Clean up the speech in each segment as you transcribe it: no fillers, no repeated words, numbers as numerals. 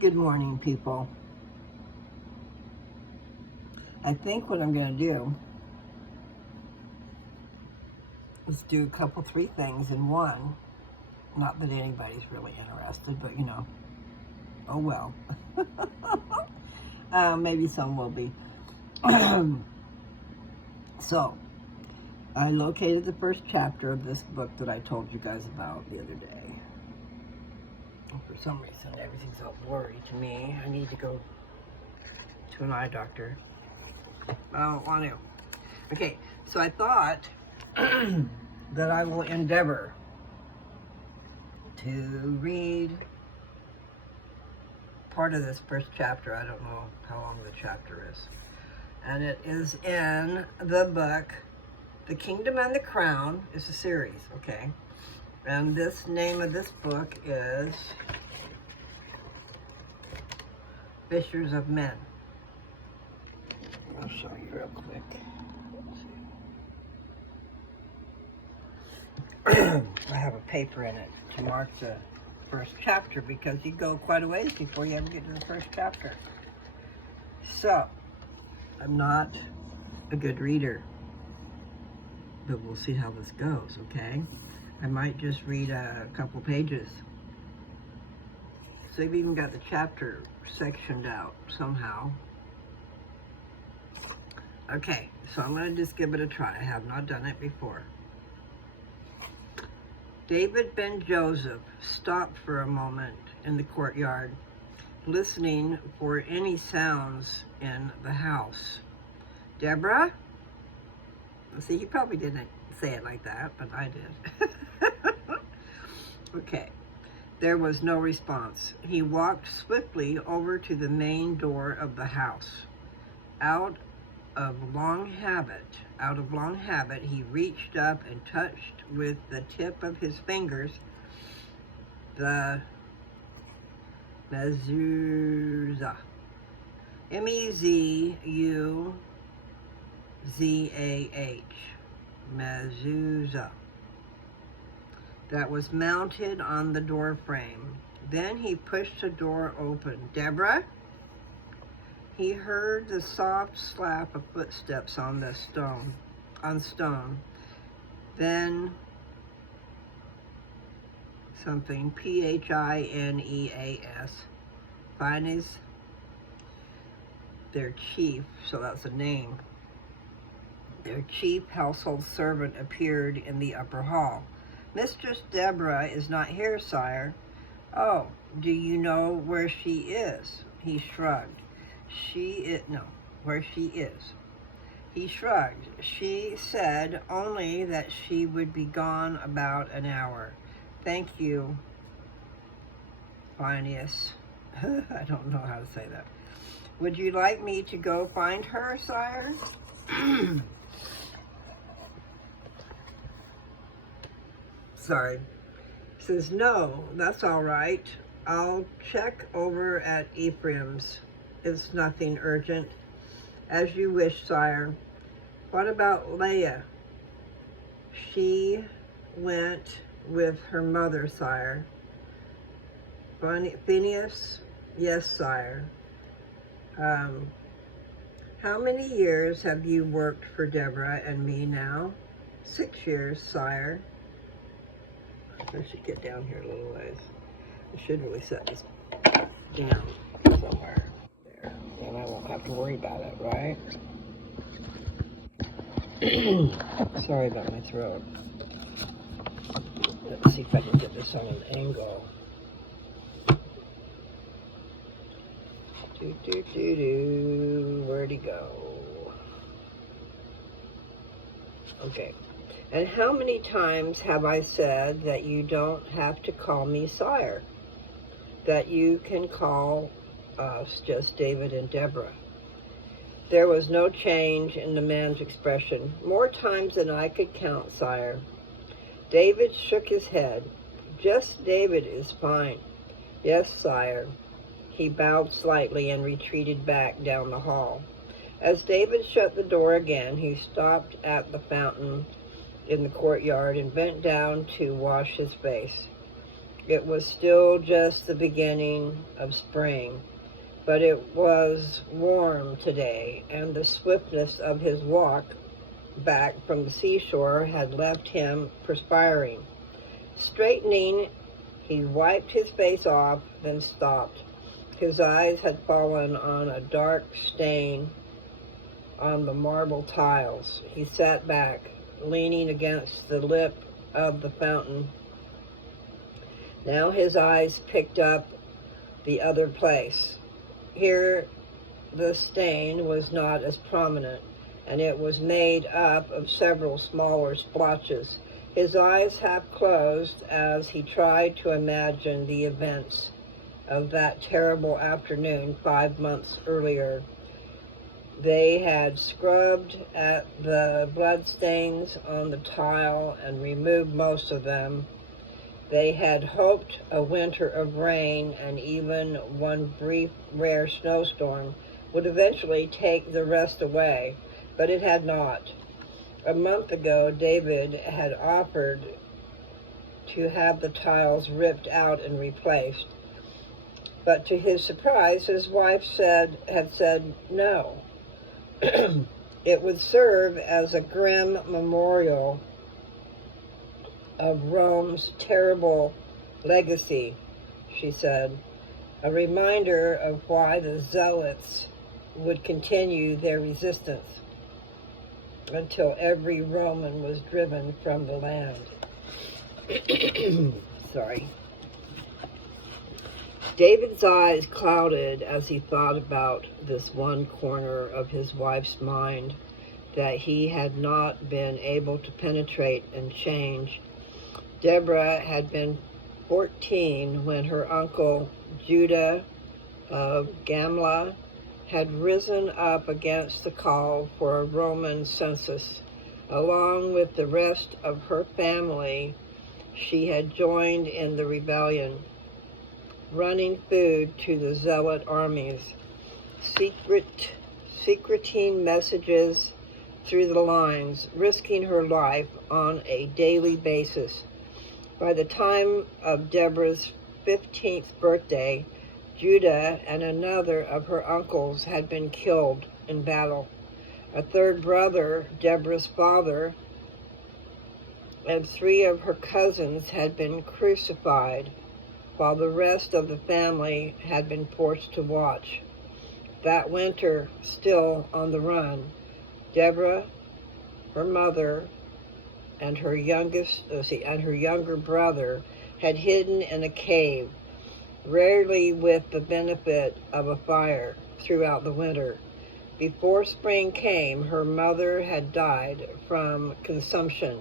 Good morning, people. I think what I'm going to do is do a couple, three things in one. Not that anybody's really interested, but oh well. Maybe some will be. So, I located the first chapter of this book that I told you guys about the other day. For some reason, everything's all blurry to me. I need to go to an eye doctor. I don't want to. Okay, so I thought that I will endeavor to read part of this first chapter. I don't know how long the chapter is. And it is in the book, The Kingdom and the Crown. It's a series, okay? And this name of this book is Fishers of Men. I'll show you real quick. I have a paper in it to mark the first chapter because you go quite a ways before you ever get to the first chapter. So, I'm not a good reader, but we'll see how this goes, okay? I might just read a couple pages. So they've even got the chapter sectioned out somehow. Okay, so I'm going to just give it a try. I have not done it before. David ben Joseph stopped for a moment in the courtyard, listening for any sounds in the house. Deborah? See, he probably didn't say it like that, but I did. Okay. There was no response. He walked swiftly over to the main door of the house. Out of long habit, he reached up and touched with the tip of his fingers the mezuzah. M-E-Z-U-Z-A-H. Mezuzah. That was mounted on the door frame. Then he pushed the door open. Deborah? He heard the soft slap of footsteps on stone. Then something, P-H-I-N-E-A-S. Phineas, their chief, so that's a name. Their chief household servant appeared in the upper hall. Mistress Deborah is not here, sire. Oh, do you know where she is? He shrugged. Where she is. He shrugged. She said only that she would be gone about an hour. Thank you, Phineas. I don't know how to say that. Would you like me to go find her, sire? Sorry. Says, no, that's all right. I'll check over at Ephraim's. It's nothing urgent. As you wish, sire. What about Leah? She went with her mother, sire. Phineas? Yes, sire. How many years have you worked for Deborah and me now? 6 years, sire. I should get down here a little ways. I should really set this down somewhere there. And I won't have to worry about it, right? Sorry about my throat. Let's see if I can get this on an angle. Where'd he go? Okay. And how many times have I said that you don't have to call me sire? That you can call us just David and Deborah. There was no change in the man's expression. More times than I could count, sire. David shook his head. Just David is fine. Yes, sire. He bowed slightly and retreated back down the hall. As David shut the door again, he stopped at the fountain in the courtyard and bent down to wash his face. It was still just the beginning of spring, but it was warm today, and the swiftness of his walk back from the seashore had left him perspiring. Straightening, he wiped his face off, then stopped. His eyes had fallen on a dark stain on the marble tiles. He sat back, leaning against the lip of the fountain. Now his eyes picked up the other place. Here the stain was not as prominent, and it was made up of several smaller splotches. His eyes half closed as he tried to imagine the events of that terrible afternoon 5 months earlier. They had scrubbed at the bloodstains on the tile and removed most of them. They had hoped a winter of rain and even one brief, rare snowstorm would eventually take the rest away, but it had not. A month ago, David had offered to have the tiles ripped out and replaced, but to his surprise, his wife had said no. It would serve as a grim memorial of Rome's terrible legacy, she said, a reminder of why the Zealots would continue their resistance until every Roman was driven from the land. Sorry. David's eyes clouded as he thought about this one corner of his wife's mind that he had not been able to penetrate and change. Deborah had been 14 when her uncle Judah of Gamla had risen up against the call for a Roman census. Along with the rest of her family, she had joined in the rebellion, running food to the zealot armies, secreting messages through the lines, risking her life on a daily basis. By the time of Deborah's 15th birthday, Judah and another of her uncles had been killed in battle. A third brother, Deborah's father, and 3 of her cousins had been crucified, while the rest of the family had been forced to watch. That winter, still on the run, Deborah, her mother, and her younger brother had hidden in a cave, rarely with the benefit of a fire, throughout the winter. Before spring came, her mother had died from consumption,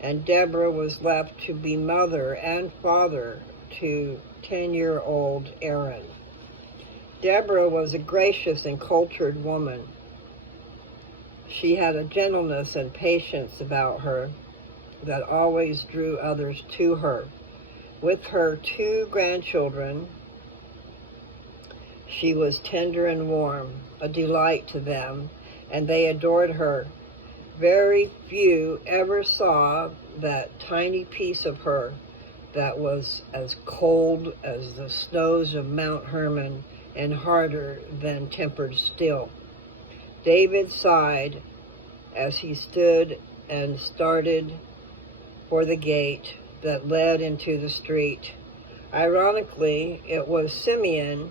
and Deborah was left to be mother and father to 10-year-old Aaron. Deborah was a gracious and cultured woman. She had a gentleness and patience about her that always drew others to her. With her 2 grandchildren, she was tender and warm, a delight to them, and they adored her. Very few ever saw that tiny piece of her that was as cold as the snows of Mount Hermon and harder than tempered steel. David sighed as he stood and started for the gate that led into the street. Ironically, it was Simeon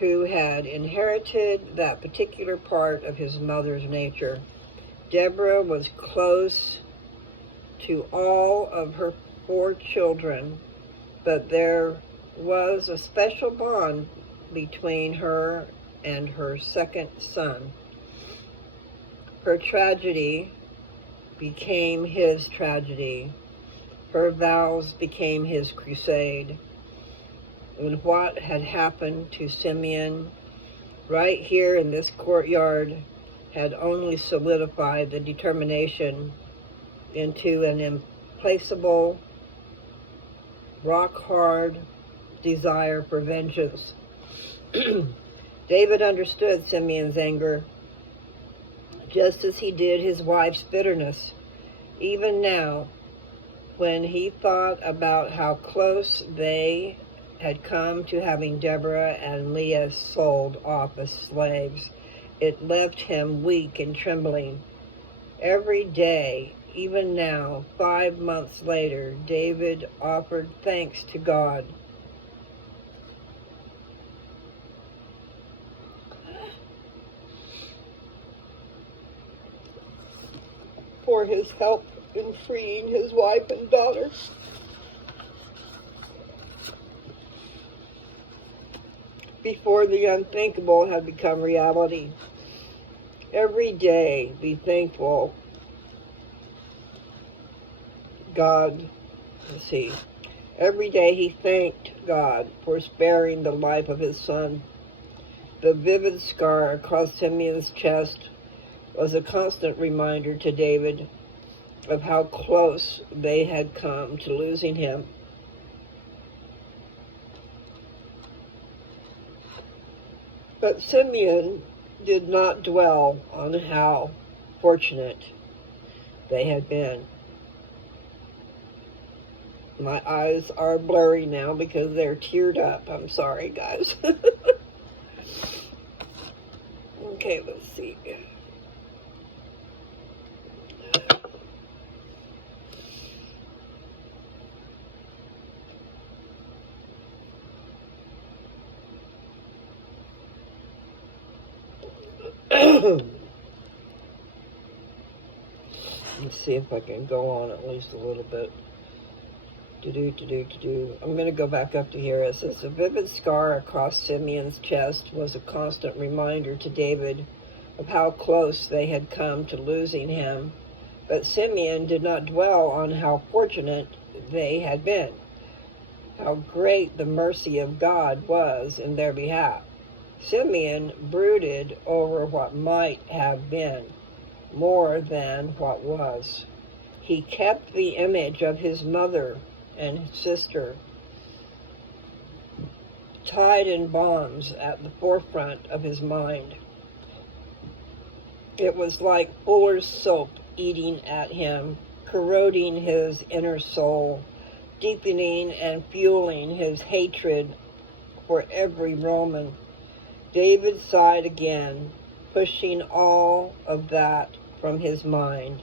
who had inherited that particular part of his mother's nature. Deborah was close to all of her 4 children, but there was a special bond between her and her second son. Her tragedy became his tragedy. Her vows became his crusade. And what had happened to Simeon right here in this courtyard had only solidified the determination into an implacable, rock-hard desire for vengeance. David understood Simeon's anger, just as he did his wife's bitterness. Even now, when he thought about how close they had come to having Deborah and Leah sold off as slaves, it left him weak and trembling. Every day, even now, 5 months later, David offered thanks to God. For his help in freeing his wife and daughter. Before the unthinkable had become reality. Every day be thankful. God, every day he thanked God for sparing the life of his son. The vivid scar across Simeon's chest was a constant reminder to David of how close they had come to losing him. But Simeon did not dwell on how fortunate they had been. My eyes are blurry now because they're teared up. I'm sorry, guys. Okay, let's see. Let's see if I can go on at least a little bit. I'm going to go back up to here. It says, a vivid scar across Simeon's chest was a constant reminder to David of how close they had come to losing him. But Simeon did not dwell on how fortunate they had been, how great the mercy of God was in their behalf. Simeon brooded over what might have been more than what was. He kept the image of his mother and sister tied in bonds at the forefront of his mind. It was like fuller's soap eating at him, corroding his inner soul, deepening and fueling his hatred for every Roman. David sighed again, pushing all of that from his mind,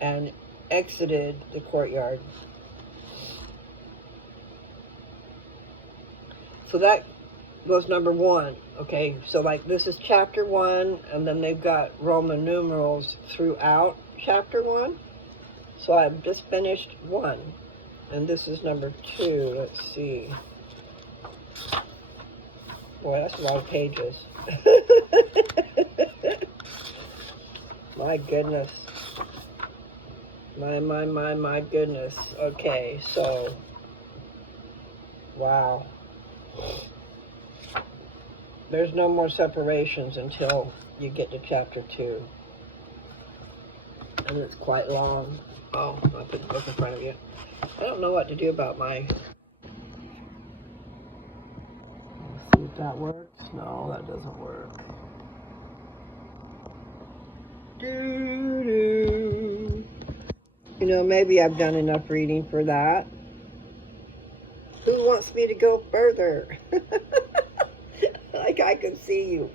and exited the courtyard. So that was number 1, okay? So like this is chapter 1, and then they've got Roman numerals throughout chapter 1. So I've just finished 1, and this is number 2. Let's see. Boy, that's a lot of pages. My goodness. My goodness. Okay, so, wow. There's no more separations until you get to chapter 2. And it's quite long. Oh, I'll put the book in front of you. I don't know what to do about my... Let's see if that works. No, that doesn't work. Doo-doo. You know, maybe I've done enough reading for that. Who wants me to go further? Like I can see you.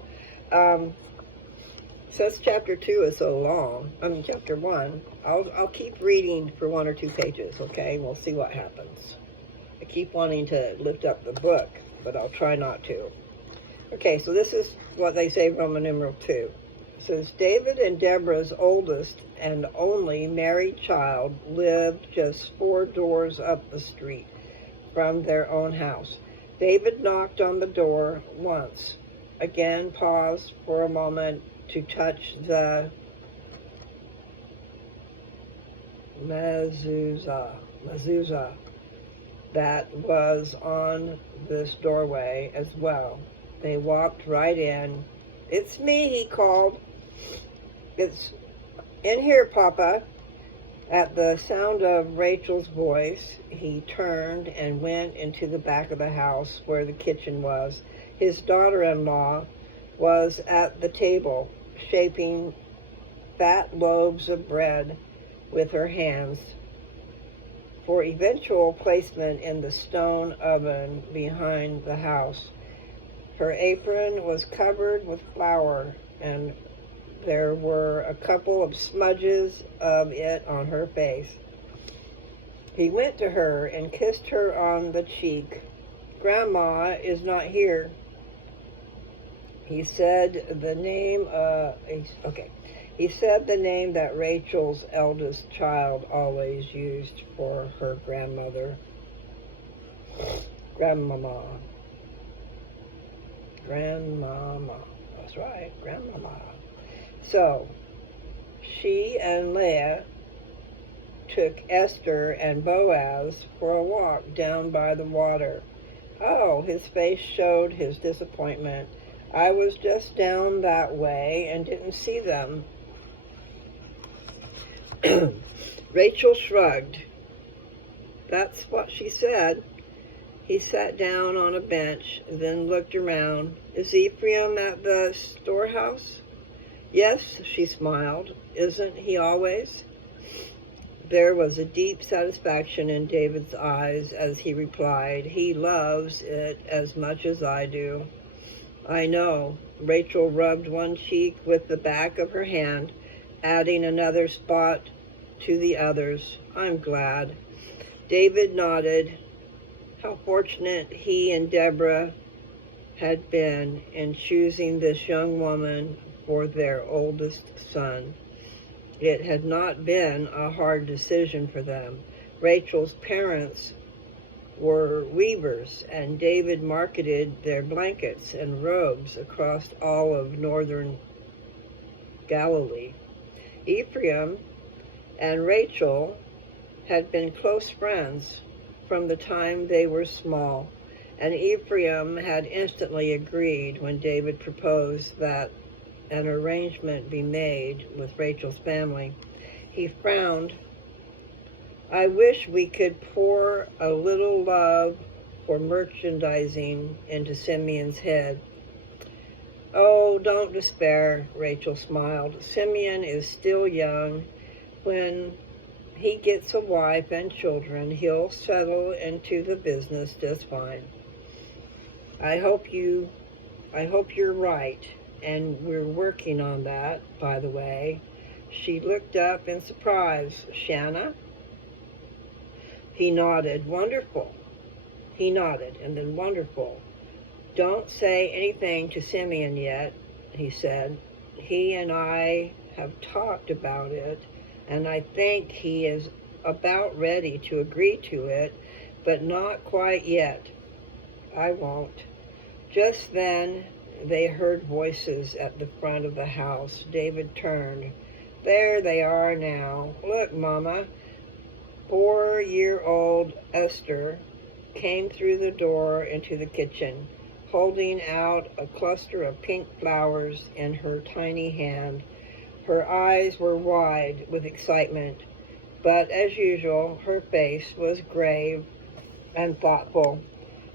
Since chapter 2 is so long, chapter 1, I'll keep reading for 1 or 2 pages, okay? We'll see what happens. I keep wanting to lift up the book, but I'll try not to. Okay, so this is what they say, Roman numeral 2. It says, David and Deborah's oldest and only married child lived just 4 doors up the street from their own house. David knocked on the door once, again paused for a moment to touch the mezuzah that was on this doorway as well. They walked right in. It's me, he called. It's in here, Papa. At the sound of Rachel's voice, he turned and went into the back of the house where the kitchen was. His daughter-in-law was at the table, shaping fat loaves of bread with her hands. for eventual placement in the stone oven behind the house. Her apron was covered with flour, and there were a couple of smudges of it on her face. He went to her and kissed her on the cheek. "Grandma is not here." He said the name, He said the name that Rachel's eldest child always used for her grandmother. Grandmama. Grandmama. That's right, Grandmama. So, she and Leah took Esther and Boaz for a walk down by the water. Oh, his face showed his disappointment. "I was just down that way and didn't see them." Rachel shrugged. That's what she said. He sat down on a bench, then looked around. "Is Ephraim at the storehouse?" "Yes," she smiled. "Isn't he always?" There was a deep satisfaction in David's eyes as he replied, "He loves it as much as I do." "I know." Rachel rubbed one cheek with the back of her hand, adding another spot to the others. "I'm glad." David nodded. How fortunate he and Deborah had been in choosing this young woman for their oldest son. It had not been a hard decision for them. Rachel's parents were weavers, and David marketed their blankets and robes across all of northern Galilee. Ephraim and Rachel had been close friends from the time they were small, and Ephraim had instantly agreed when David proposed that an arrangement be made with Rachel's family. He frowned. "I wish we could pour a little love for merchandising into Simeon's head." "Oh, don't despair," Rachel smiled. "Simeon is still young. When he gets a wife and children, he'll settle into the business just fine." I hope you're right, and we're working on that, by the way." She looked up in surprise. "Shanna?" He nodded. "Wonderful." He nodded, and then, "Wonderful. Don't say anything to Simeon yet," he said. "He and I have talked about it, and I think he is about ready to agree to it, but not quite yet." "I won't." Just then, they heard voices at the front of the house. David turned. "There they are now. Look, Mama." 4-year-old Esther came through the door into the kitchen, holding out a cluster of pink flowers in her tiny hand. Her eyes were wide with excitement, but as usual, her face was grave and thoughtful.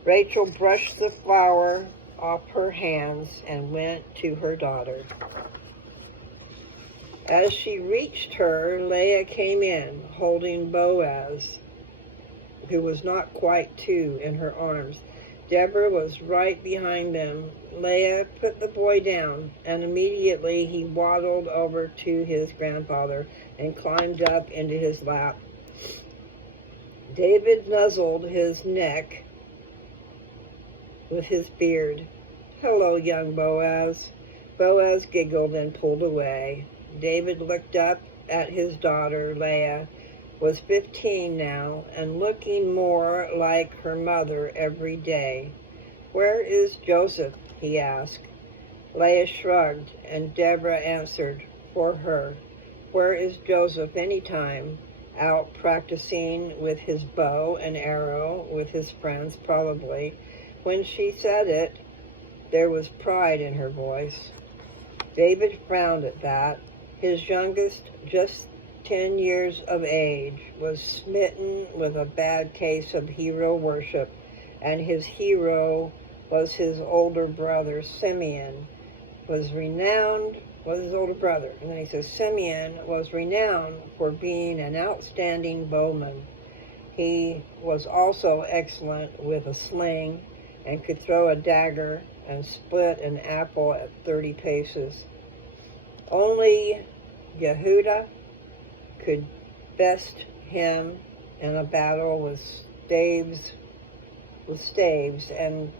Rachel brushed the flower off her hands and went to her daughter. As she reached her, Leah came in, holding Boaz, who was not quite 2, in her arms. Deborah was right behind them. Leah put the boy down, and immediately he waddled over to his grandfather and climbed up into his lap. David nuzzled his neck with his beard. "Hello, young Boaz." Boaz giggled and pulled away. David looked up at his daughter. Leah was 15 now, and looking more like her mother every day. "Where is Joseph?" he asked. Leah shrugged, and Deborah answered for her. "Where is Joseph any time? Out practicing with his bow and arrow with his friends, probably." When she said it, there was pride in her voice. David frowned at that. His youngest, just 10 years of age, was smitten with a bad case of hero worship, and his hero was his older brother. Simeon was his older brother. And then he says, Simeon was renowned for being an outstanding bowman. He was also excellent with a sling and could throw a dagger and split an apple at 30 paces. Only Yehuda could best him in a battle with staves, and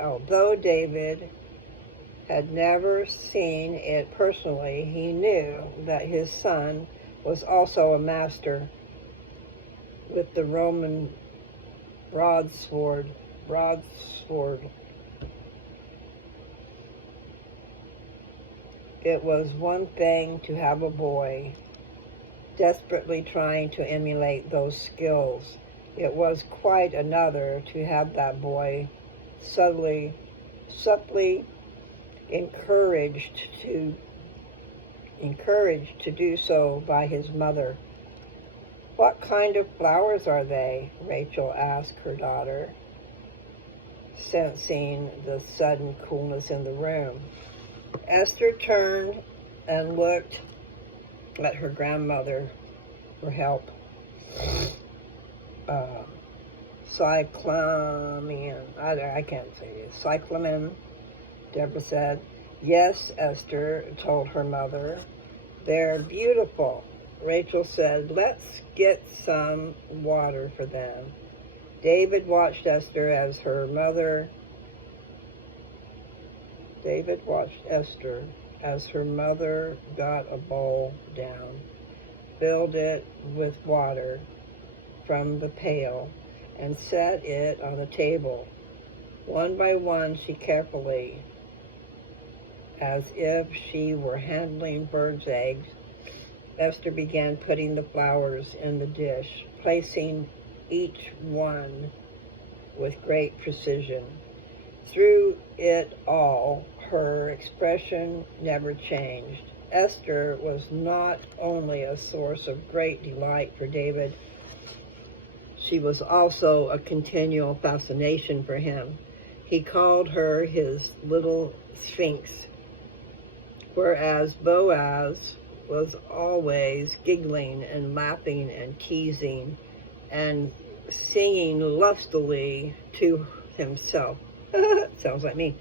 although David had never seen it personally, he knew that his son was also a master with the Roman broadsword. It was one thing to have a boy desperately trying to emulate those skills. It was quite another to have that boy subtly encouraged to do so by his mother. "What kind of flowers are they?" Rachel asked her daughter, sensing the sudden coolness in the room. Esther turned and looked at her grandmother for help. Cyclamen, I can't say it. Cyclamen, Deborah said. "Yes," Esther told her mother. "They're beautiful." Rachel said, "Let's get some water for them." David watched Esther as her mother got a bowl down, filled it with water from the pail, and set it on the table. One by one, she carefully, as if she were handling birds' eggs, Esther began putting the flowers in the dish, placing each one with great precision. Through it all, her expression never changed. Esther was not only a source of great delight for David, she was also a continual fascination for him. He called her his little sphinx, whereas Boaz was always giggling and laughing and teasing and singing lustily to himself. Sounds like me.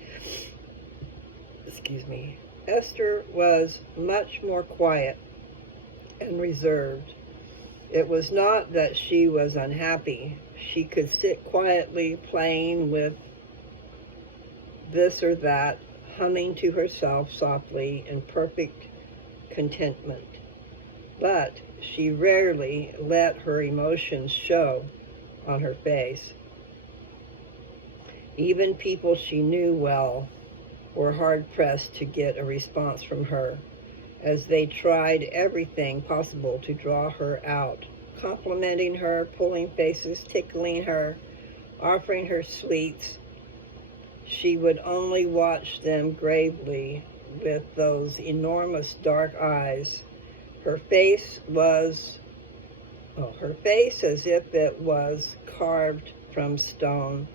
Excuse me. Esther was much more quiet and reserved. It was not that she was unhappy. She could sit quietly playing with this or that, humming to herself softly in perfect contentment. But she rarely let her emotions show on her face. Even people she knew well were hard-pressed to get a response from her, as they tried everything possible to draw her out, complimenting her, pulling faces, tickling her, offering her sweets. She would only watch them gravely with those enormous dark eyes. Her face as if it was carved from stone.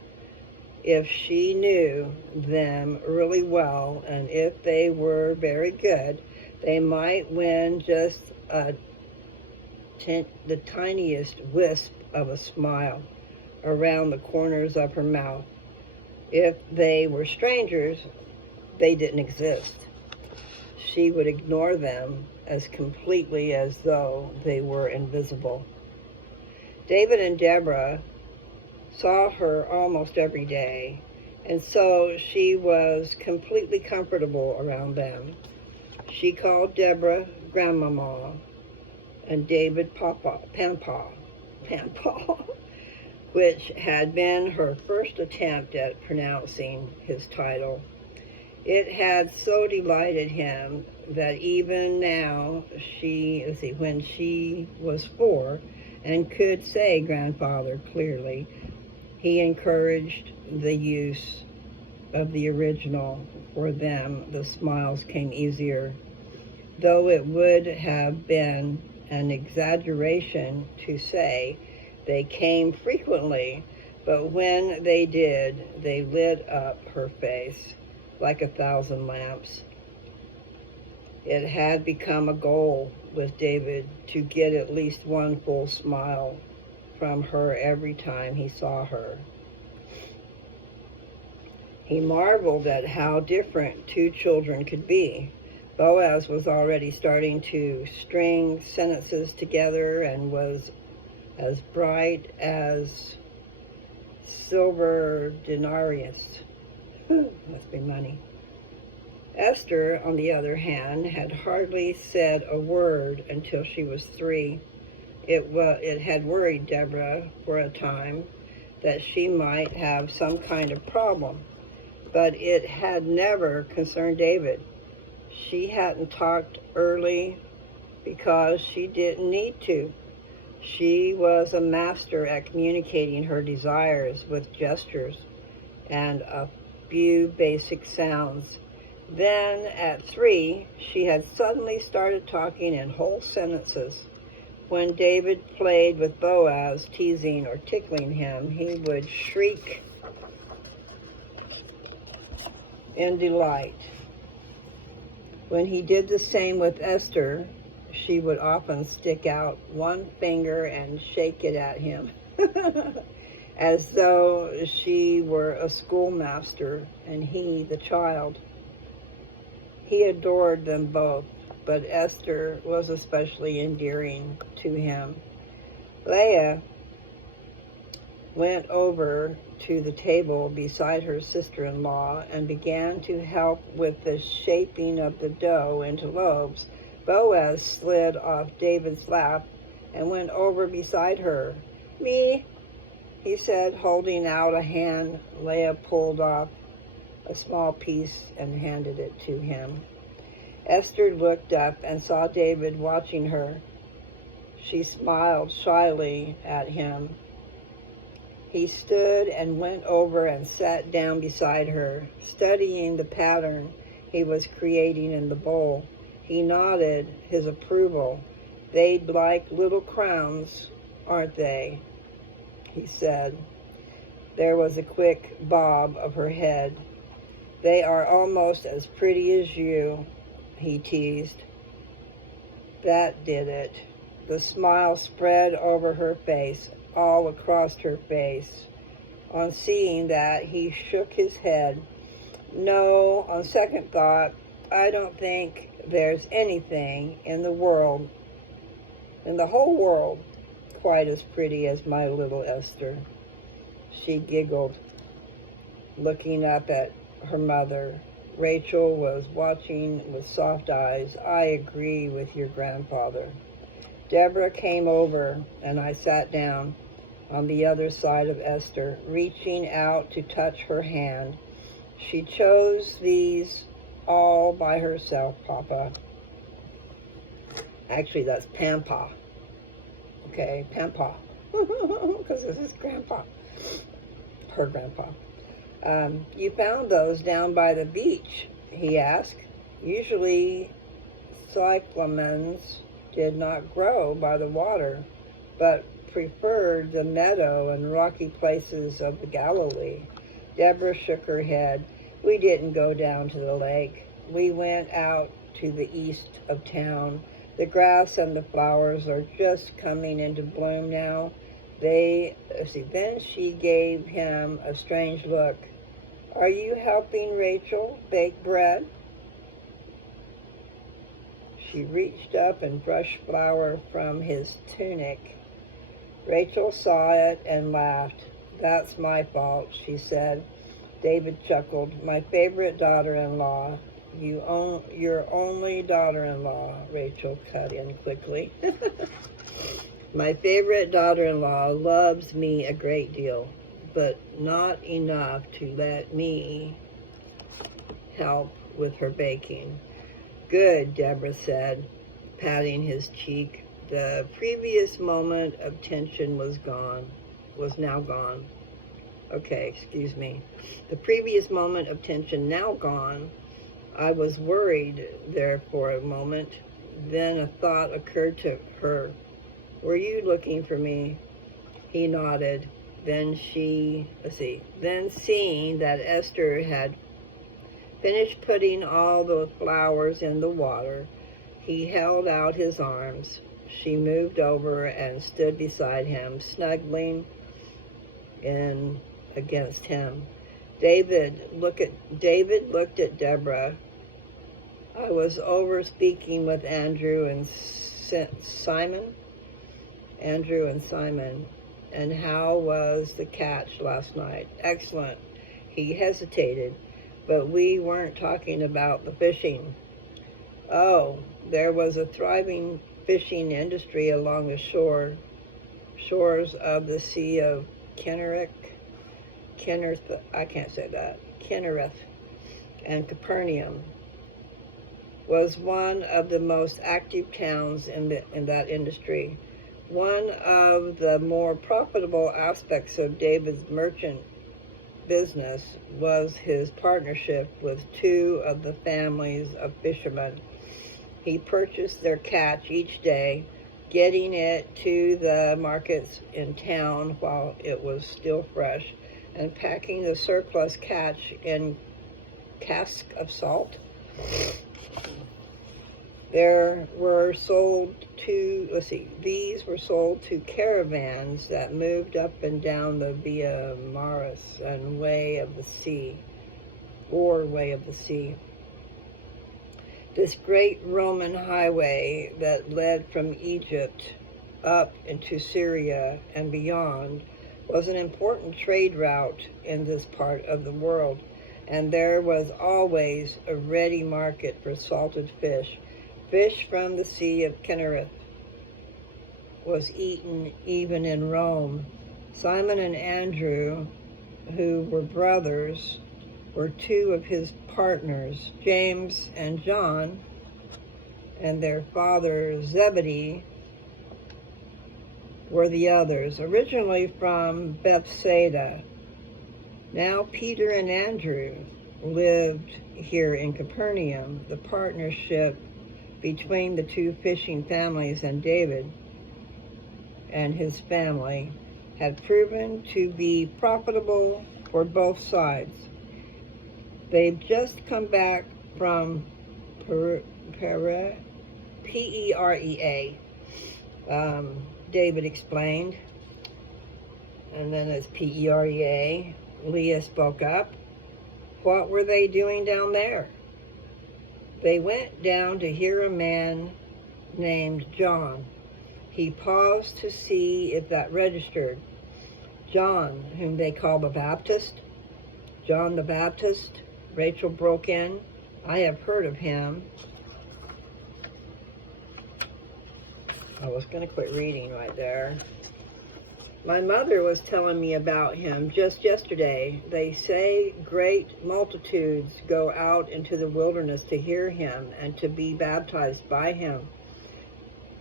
If she knew them really well, and if they were very good, they might win just the tiniest wisp of a smile around the corners of her mouth. If they were strangers, they didn't exist. She would ignore them as completely as though they were invisible. David and Deborah saw her almost every day, and so she was completely comfortable around them. She called Deborah Grandmama and David Papa, Pampaw, which had been her first attempt at pronouncing his title. It had so delighted him that even now, when she was 4 and could say grandfather clearly, he encouraged the use of the original. For them, the smiles came easier, though it would have been an exaggeration to say they came frequently, but when they did, they lit up her face like 1,000 lamps. It had become a goal with David to get at least one full smile from her every time he saw her. He marveled at how different two children could be. Boaz was already starting to string sentences together and was as bright as silver denarius. Must be money. Esther, on the other hand, had hardly said a word until she was 3. It had worried Deborah for a time that she might have some kind of problem, but it had never concerned David. She hadn't talked early because she didn't need to. She was a master at communicating her desires with gestures and a few basic sounds. Then, at 3, she had suddenly started talking in whole sentences. When David played with Boaz, teasing or tickling him, he would shriek in delight. When he did the same with Esther, she would often stick out one finger and shake it at him, as though she were a schoolmaster and he the child. He adored them both, but Esther was especially endearing to him. Leah went over to the table beside her sister-in-law and began to help with the shaping of the dough into loaves. Boaz slid off David's lap and went over beside her. "Me," he said, holding out a hand. Leah pulled off a small piece and handed it to him. Esther looked up and saw David watching her. She smiled shyly at him. He stood and went over and sat down beside her, studying the pattern he was creating in the bowl. He nodded his approval. "They'd like little crowns, aren't they?" he said. There was a quick bob of her head. "They are almost as pretty as you," he teased. That did it. The smile spread over her face, all across her face. On seeing that, he shook his head. "No, on second thought, I don't think there's anything in the whole world, quite as pretty as my little Esther." She giggled, looking up at her mother. Rachel was watching with soft eyes. "I agree with your grandfather." Deborah came over, and I sat down on the other side of Esther, reaching out to touch her hand. "She chose these all by herself, Papa." Actually, that's Pampa. Okay, Pampa. Because this is Grandpa. Her grandpa. "You found those down by the beach?" he asked. Usually, cyclamens did not grow by the water, but preferred the meadow and rocky places of the Galilee. Deborah shook her head. "We didn't go down to the lake. We went out to the east of town. The grass and the flowers are just coming into bloom now." Then she gave him a strange look. "Are you helping Rachel bake bread?" She reached up and brushed flour from his tunic. Rachel saw it and laughed. "That's my fault," she said. David chuckled. "My favorite daughter-in-law." Your only daughter-in-law," Rachel cut in quickly. "My favorite daughter-in-law loves me a great deal, but not enough to let me help with her baking." "Good," Deborah said, patting his cheek. The previous moment of tension was now gone. Okay, excuse me. The previous moment of tension now gone. I was worried there for a moment. Then a thought occurred to her. "Were you looking for me?" He nodded. Then seeing that Esther had finished putting all the flowers in the water, he held out his arms. She moved over and stood beside him, snuggling in against him. David looked at Deborah. I was over speaking with Andrew and Simon. And how was the catch last night? Excellent. He hesitated, but we weren't talking about the fishing. Oh, there was a thriving fishing industry along the shores of the Sea of Kinnereth, and Capernaum was one of the most active towns in that industry. One of the more profitable aspects of David's merchant business was his partnership with two of the families of fishermen. He purchased their catch each day, getting it to the markets in town while it was still fresh, and packing the surplus catch in casks of salt. These were sold to caravans that moved up and down the Via Maris and Way of the Sea. This great Roman highway that led from Egypt up into Syria and beyond was an important trade route in this part of the world, and there was always a ready market for salted fish. Fish from the Sea of Kinnereth was eaten even in Rome. Simon and Andrew, who were brothers, were two of his partners. James and John and their father Zebedee were the others, originally from Bethsaida. Now Peter and Andrew lived here in Capernaum. The partnership between the two fishing families and David and his family had proven to be profitable for both sides. They've just come back from Perea, P-E-R-E-A, David explained, and then it's P-E-R-E-A. Leah spoke up. What were they doing down there? They went down to hear a man named John. He paused to see if that registered. John, whom they call the Baptist. John the Baptist, Rachel broke in. I have heard of him. I was going to quit reading right there. My mother was telling me about him just yesterday. They say great multitudes go out into the wilderness to hear him and to be baptized by him.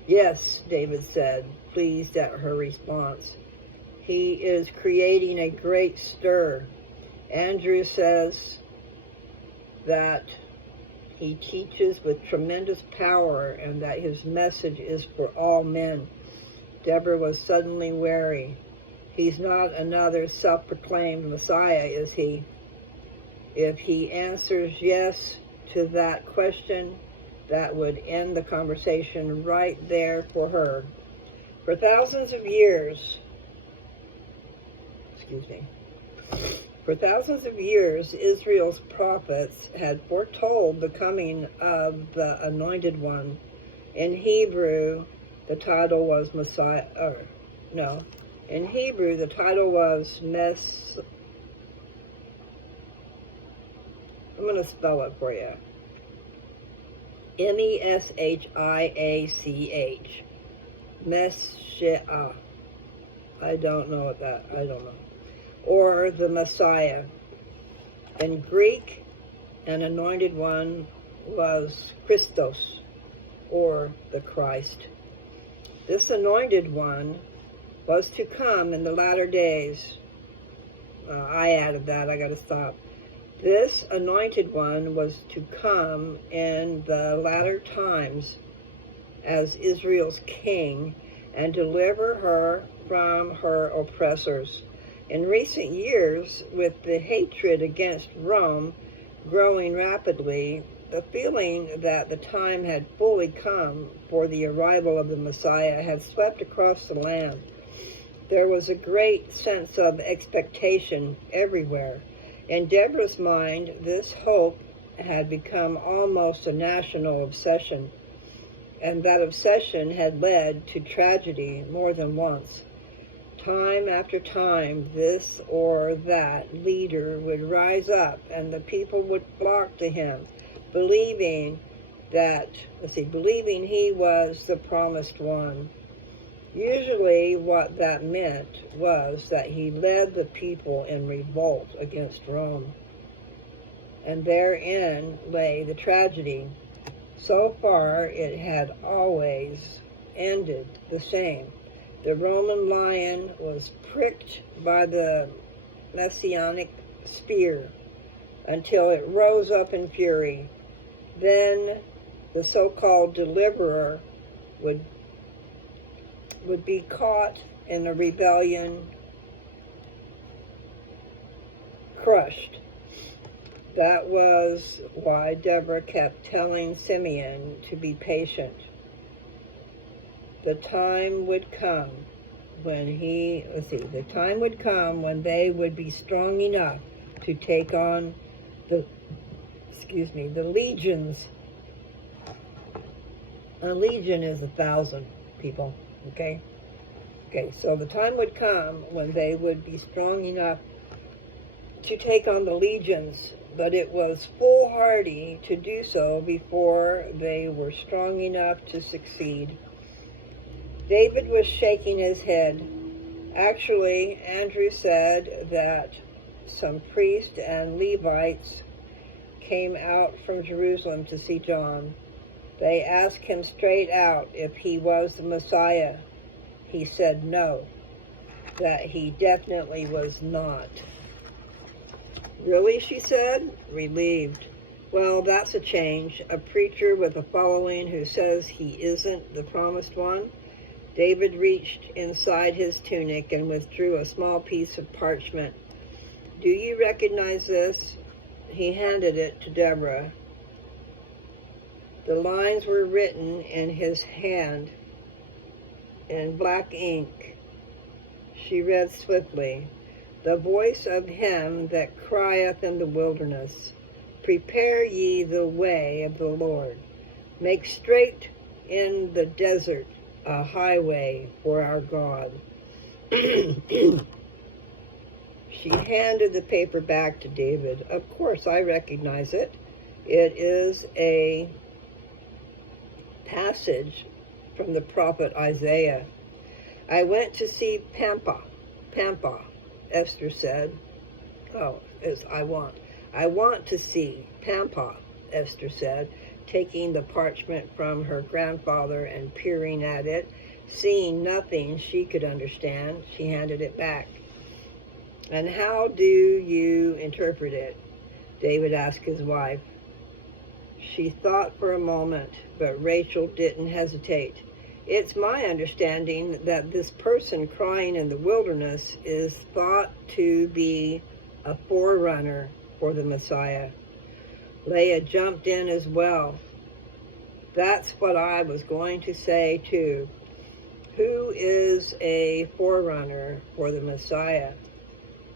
Yes, David said, pleased at her response. He is creating a great stir. Andrew says that he teaches with tremendous power and that his message is for all men. Deborah was suddenly wary. He's not another self-proclaimed Messiah, is he? If he answers yes to that question, that would end the conversation right there for her. For thousands of years, Israel's prophets had foretold the coming of the Anointed One. In Hebrew, the title was In Hebrew, the title was I'm going to spell it for you. M-E-S-H-I-A-C-H. Messiah. I don't know. Or the Messiah. In Greek, an anointed one was Christos, or the Christ. This anointed one was to come in the latter days. I added that, I gotta stop. This anointed one was to come in the latter times as Israel's king and deliver her from her oppressors. In recent years, with the hatred against Rome, growing rapidly, the feeling that the time had fully come for the arrival of the Messiah had swept across the land. There was a great sense of expectation everywhere. In Deborah's mind, this hope had become almost a national obsession, and that obsession had led to tragedy more than once. Time after time, this or that leader would rise up and the people would flock to him, believing he was the promised one. Usually what that meant was that he led the people in revolt against Rome. And therein lay the tragedy. So far, it had always ended the same. The Roman lion was pricked by the messianic spear until it rose up in fury. Then the so-called deliverer would be caught in a rebellion, crushed. That was why Deborah kept telling Simeon to be patient. The time would come when they would be strong enough to take on the legions. A legion is 1,000 people, okay? Okay, so the time would come when they would be strong enough to take on the legions, but it was foolhardy to do so before they were strong enough to succeed. David was shaking his head. Actually, Andrew said that some priests and Levites came out from Jerusalem to see John. They asked him straight out if he was the Messiah. He said no, that he definitely was not. Really, she said, relieved. Well, that's a change. A preacher with a following who says he isn't the promised one. David reached inside his tunic and withdrew a small piece of parchment. Do you recognize this? He handed it to Deborah. The lines were written in his hand in black ink. She read swiftly. The voice of him that crieth in the wilderness, prepare ye the way of the Lord. Make straight in the desert a highway for our God. She handed the paper back to David. Of course, I recognize it. It is a passage from the prophet Isaiah. I went to see Pampa, Esther said. I want to see Pampa, Esther said, taking the parchment from her grandfather and peering at it. Seeing nothing she could understand, she handed it back. And how do you interpret it? David asked his wife. She thought for a moment, but Rachel didn't hesitate. It's my understanding that this person crying in the wilderness is thought to be a forerunner for the Messiah. Leah jumped in as well. That's what I was going to say too. Who is a forerunner for the Messiah?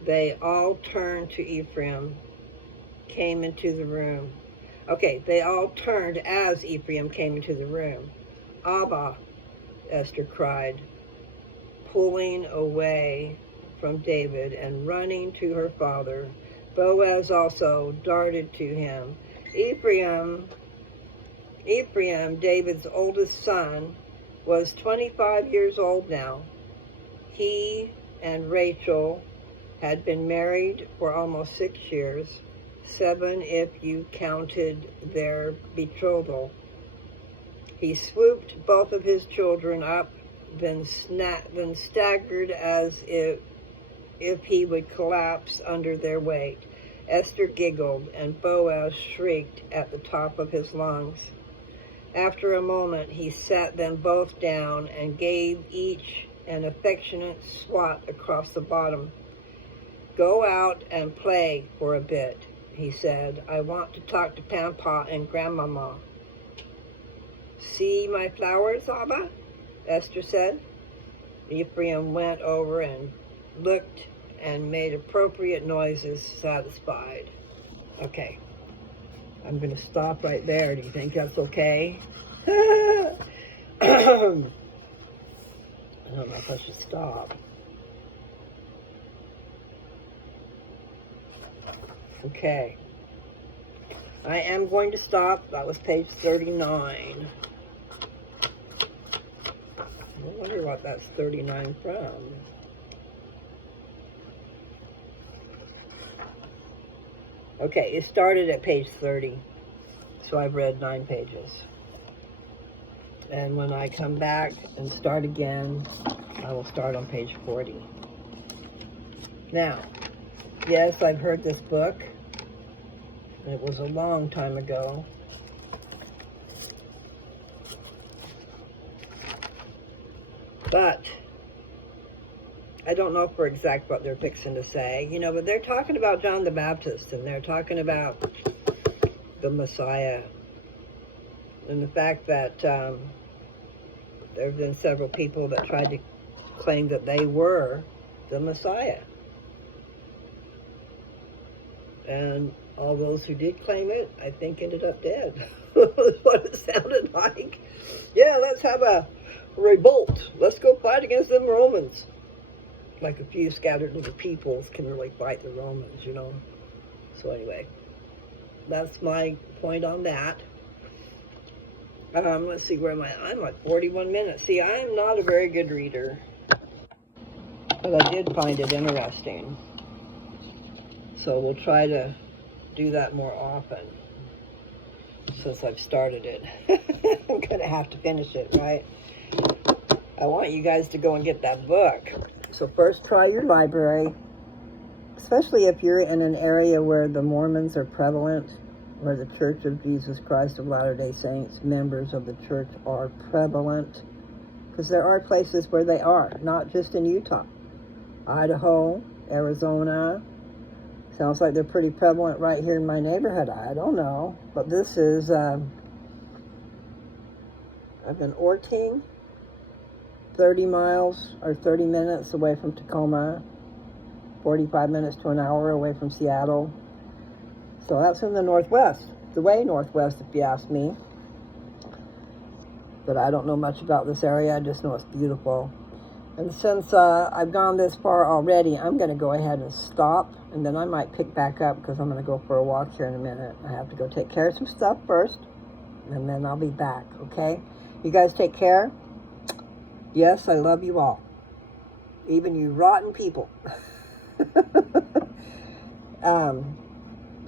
They all turned to Ephraim, came into the room. Okay, they all turned as Ephraim came into the room. Abba, Esther cried, pulling away from David and running to her father. Boaz also darted to him. Ephraim, David's oldest son, was 25 years old now. He and Rachel had been married for almost 6 years, 7 if you counted their betrothal. He swooped both of his children up, then staggered as if he would collapse under their weight. Esther giggled, and Boaz shrieked at the top of his lungs. After a moment, he sat them both down and gave each an affectionate swat across the bottom. Go out and play for a bit, he said, I want to talk to Grandpa and Grandmama. See my flowers, Abba? Esther said. Ephraim went over and looked and made appropriate noises, satisfied. Okay, I'm going to stop right there. Do you think that's okay? I don't know if I should stop. Okay. I am going to stop. That was page 39. I wonder what that's 39 from. Okay, it started at page 30. So I've read 9 pages. And when I come back and start again, I will start on page 40. Now, yes, I've heard this book. It was a long time ago. But I don't know for exact what they're fixing to say, you know, but they're talking about John the Baptist, and they're talking about the Messiah, and the fact that there have been several people that tried to claim that they were the Messiah. And all those who did claim it, I think, ended up dead. That's what it sounded like. Yeah, let's have a revolt. Let's go fight against them Romans. Like a few scattered little peoples can really fight the Romans, you know. So anyway, that's my point on that. Let's see, where am I? I'm at 41 minutes. See, I'm not a very good reader, but I did find it interesting. So we'll try to do that more often since I've started it. I'm going to have to finish it, right? I want you guys to go and get that book. So first try your library, especially if you're in an area where the Mormons are prevalent, where the Church of Jesus Christ of Latter-day Saints, members of the church, are prevalent. Because there are places where they are, not just in Utah. Idaho, Arizona. Sounds like they're pretty prevalent right here in my neighborhood. I don't know. But this is, I've been Orting, 30 miles or 30 minutes away from Tacoma, 45 minutes to an hour away from Seattle. So that's in the northwest, the way northwest if you ask me. But I don't know much about this area, I just know it's beautiful. And since I've gone this far already, I'm going to go ahead and stop, and then I might pick back up because I'm going to go for a walk here in a minute. I have to go take care of some stuff first, and then I'll be back, okay? You guys take care. Yes, I love you all. Even you rotten people.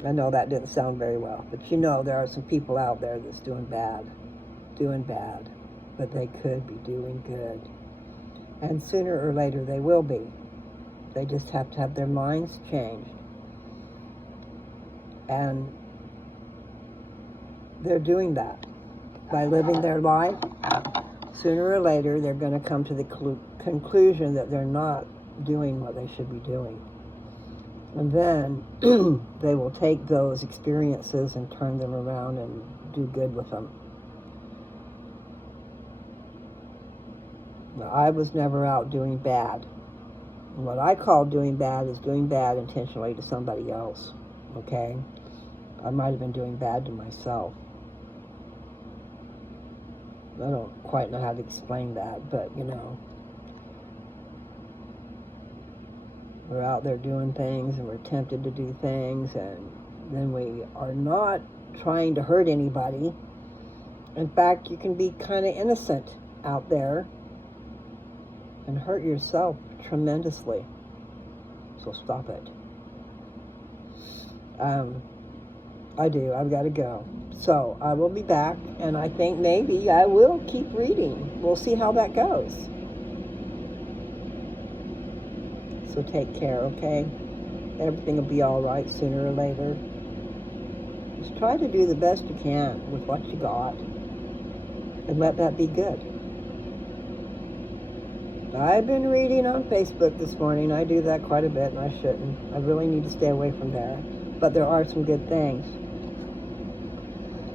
I know that didn't sound very well, but you know there are some people out there that's doing bad, but they could be doing good. And sooner or later they will be. They just have to have their minds changed. And they're doing that by living their life. Sooner or later they're going to come to the conclusion that they're not doing what they should be doing. And then they will take those experiences and turn them around and do good with them. Now, I was never out doing bad. And what I call doing bad is doing bad intentionally to somebody else, okay? I might have been doing bad to myself. I don't quite know how to explain that, but, you know, we're out there doing things and we're tempted to do things, and then we are not trying to hurt anybody. In fact, you can be kind of innocent out there and hurt yourself tremendously. So stop it. I've got to go. So I will be back, and I think maybe I will keep reading. We'll see how that goes. So take care, okay? Everything will be all right sooner or later. Just try to do the best you can with what you got, and let that be good. I've been reading on Facebook this morning. I do that quite a bit, and I shouldn't. I really need to stay away from there. but there are some good things.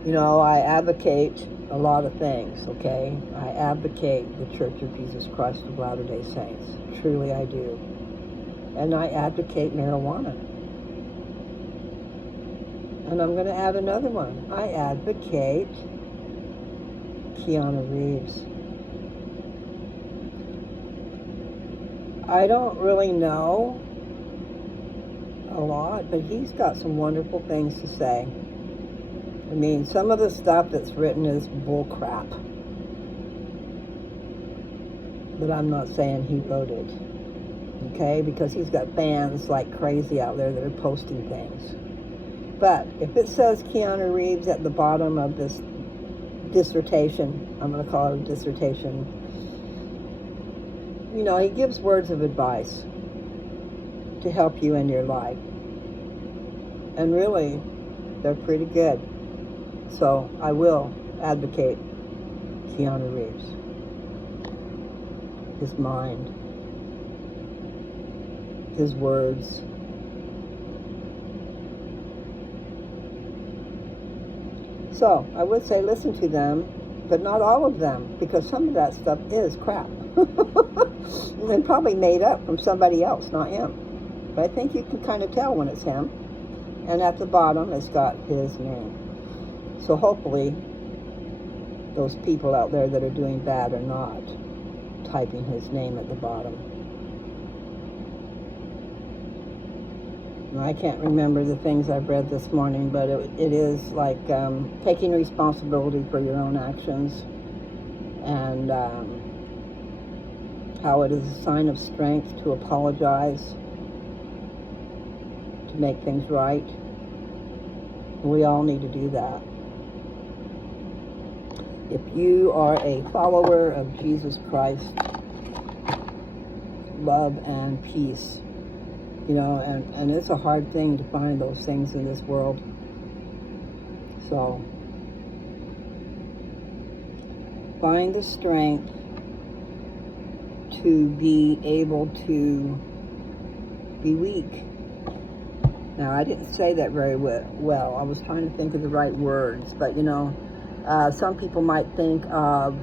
You know, I advocate a lot of things, okay? I advocate the Church of Jesus Christ of Latter-day Saints. Truly I do. And I advocate marijuana. And I'm going to add another one. I advocate Keanu Reeves. I don't really know a lot, but he's got some wonderful things to say. I mean, some of the stuff that's written is bull crap. But I'm not saying he wrote it. Okay? Because he's got fans like crazy out there that are posting things. But if it says Keanu Reeves at the bottom of this dissertation, I'm going to call it a dissertation, you know, he gives words of advice to help you in your life. And really, they're pretty good. So I will advocate Keanu Reeves. His mind, his words. So I would say listen to them, but not all of them, because some of that stuff is crap. And probably made up from somebody else, not him. But I think you can kind of tell when it's him. And at the bottom, it's got his name. So hopefully, those people out there that are doing bad are not typing his name at the bottom. I can't remember the things I've read this morning, but it is like taking responsibility for your own actions, and how it is a sign of strength to apologize, to make things right. We all need to do that. If you are a follower of Jesus Christ, love and peace, you know, and it's a hard thing to find those things in this world. So, find the strength to be able to be weak. Now, I didn't say that very well. I was trying to think of the right words, but you know, some people might think of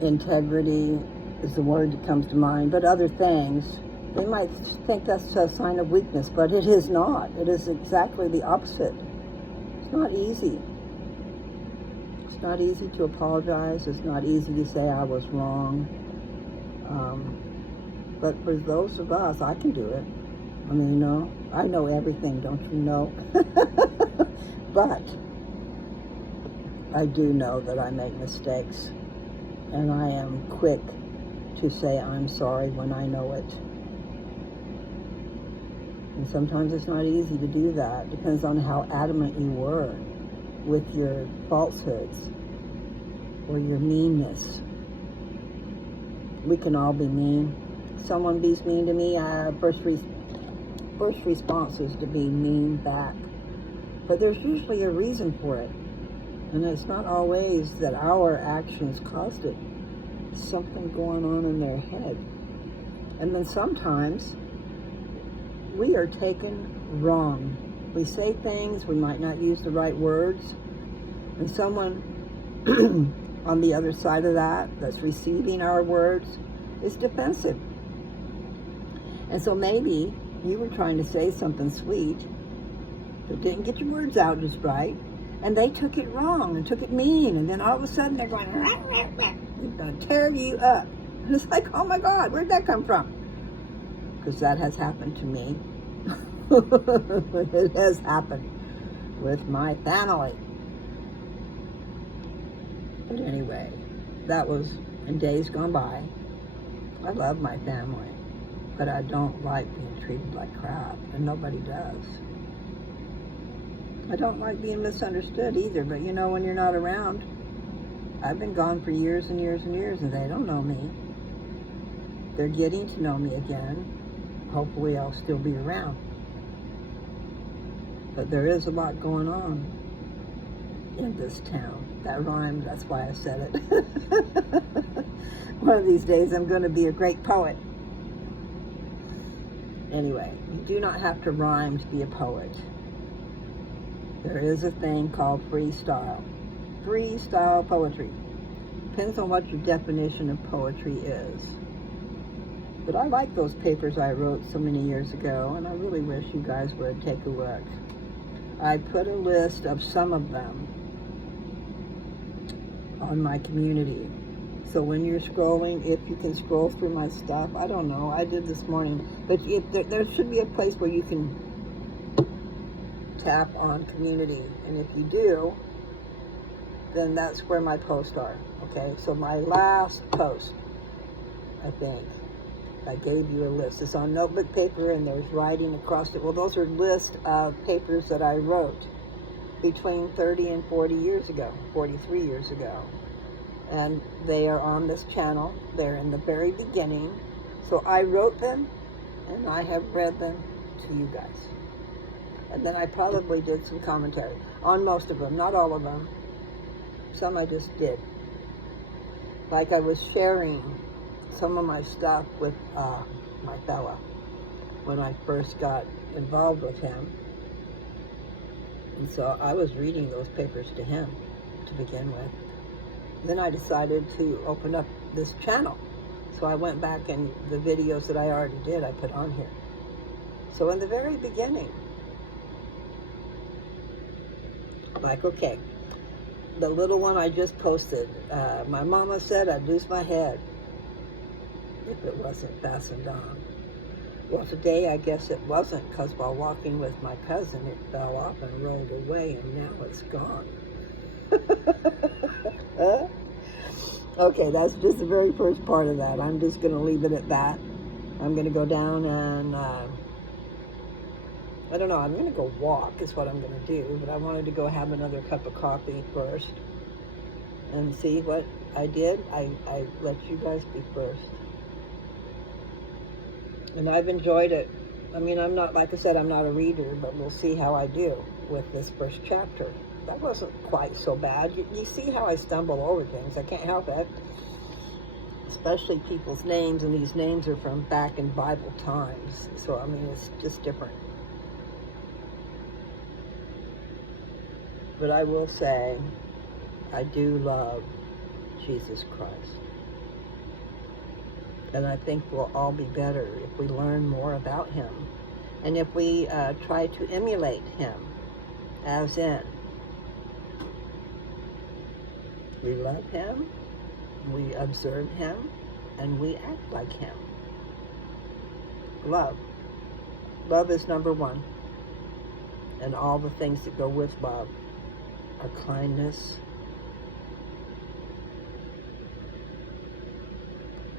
integrity is the word that comes to mind, but other things, they might think that's a sign of weakness, but it is not. It is exactly the opposite. It's not easy. It's not easy to apologize. It's not easy to say I was wrong. But for those of us, I can do it. I mean, you know, I know everything, don't you know? But I do know that I make mistakes. And I am quick to say I'm sorry when I know it. And sometimes it's not easy to do that. It depends on how adamant you were with your falsehoods or your meanness. We can all be mean. Someone be's mean to me, first response is to be mean back. But there's usually a reason for it. And it's not always that our actions caused it. It's something going on in their head. And then sometimes we are taken wrong. We say things, we might not use the right words, and someone on the other side of that, that's receiving our words, is defensive. And so maybe you were trying to say something sweet, but didn't get your words out just right, and they took it wrong and took it mean, and then all of a sudden they're going, rah, rah, rah. They're going to tear you up. And it's like, oh my God, where'd that come from? Because that has happened to me. It has happened with my family. But anyway, that was in days gone by. I love my family, but I don't like being treated like crap, and nobody does. I don't like being misunderstood either, but you know, when you're not around, I've been gone for years and years and years, and they don't know me. They're getting to know me again. Hopefully I'll still be around. But there is a lot going on in this town. That rhymed, that's why I said it. One of these days I'm going to be a great poet. Anyway, you do not have to rhyme to be a poet. There is a thing called freestyle. Freestyle poetry. Depends on what your definition of poetry is. But I like those papers I wrote so many years ago, and I really wish you guys would take a look. I put a list of some of them on my community. So when you're scrolling, if you can scroll through my stuff, I don't know, I did this morning, but if there should be a place where you can tap on community, and if you do, then that's where my posts are. Okay, so my last post, I think, I gave you a list. It's on notebook paper and there's writing across it. Well, those are lists of papers that I wrote between 30 and 40 years ago, 43 years ago. And they are on this channel. They're in the very beginning. So I wrote them and I have read them to you guys. And then I probably did some commentary on most of them, not all of them. Some I just did. Like I was sharing some of my stuff with my fella when I first got involved with him. And so I was reading those papers to him to begin with. Then I decided to open up this channel. So I went back and the videos that I already did, I put on here. So in the very beginning, like, okay, the little one I just posted, my mama said I'd lose my head if it wasn't fastened on. Well, today I guess it wasn't, because while walking with my cousin, it fell off and rolled away, and now it's gone. Okay, that's just the very first part of that. I'm just going to leave it at that. I'm going to go down and, I don't know, I'm going to go walk is what I'm going to do, but I wanted to go have another cup of coffee first and see what I did. I let you guys be first. And I've enjoyed it. I mean, I'm not, like I said, I'm not a reader, but we'll see how I do with this first chapter. That wasn't quite so bad. You see how I stumble over things. I can't help it. Especially people's names, and these names are from back in Bible times. So, I mean, it's just different. But I will say, I do love Jesus Christ. And I think we'll all be better if we learn more about him. And if we try to emulate him, as in, we love him, we observe him, and we act like him. Love. Love is number one. And all the things that go with love are kindness,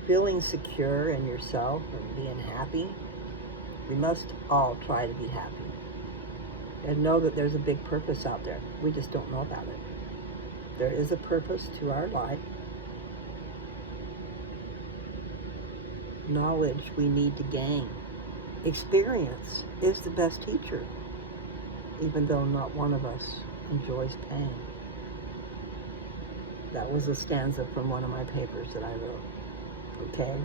feeling secure in yourself and being happy. We must all try to be happy and know that there's a big purpose out there. We just don't know about it. There is a purpose to our life. Knowledge we need to gain. Experience is the best teacher, even though not one of us enjoys pain. That was a stanza from one of my papers that I wrote. Okay?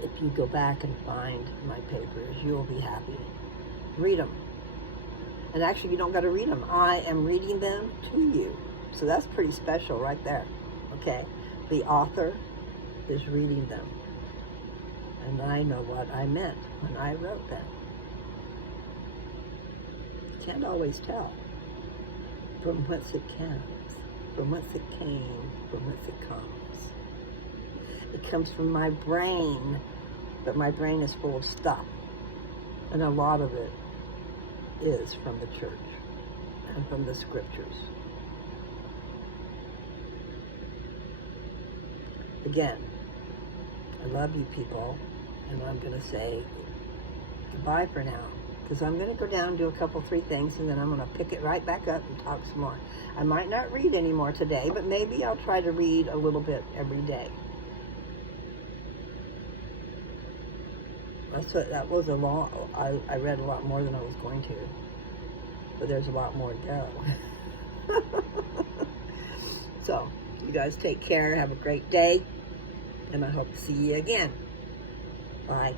If you go back and find my papers, you'll be happy. Read them. And actually, you don't got to read them. I am reading them to you. So that's pretty special right there. Okay? The author is reading them. And I know what I meant when I wrote them. You can't always tell from whence it comes, from whence it came, from whence it comes. It comes from my brain, but my brain is full of stuff. And a lot of it is from the church and from the scriptures. Again, I love you people, and I'm going to say goodbye for now, because I'm going to go down and do a couple, 3 things, and then I'm going to pick it right back up and talk some more. I might not read anymore today, but maybe I'll try to read a little bit every day. That was a long, I read a lot more than I was going to, but there's a lot more to go. So, you guys take care, have a great day, and I hope to see you again. Bye.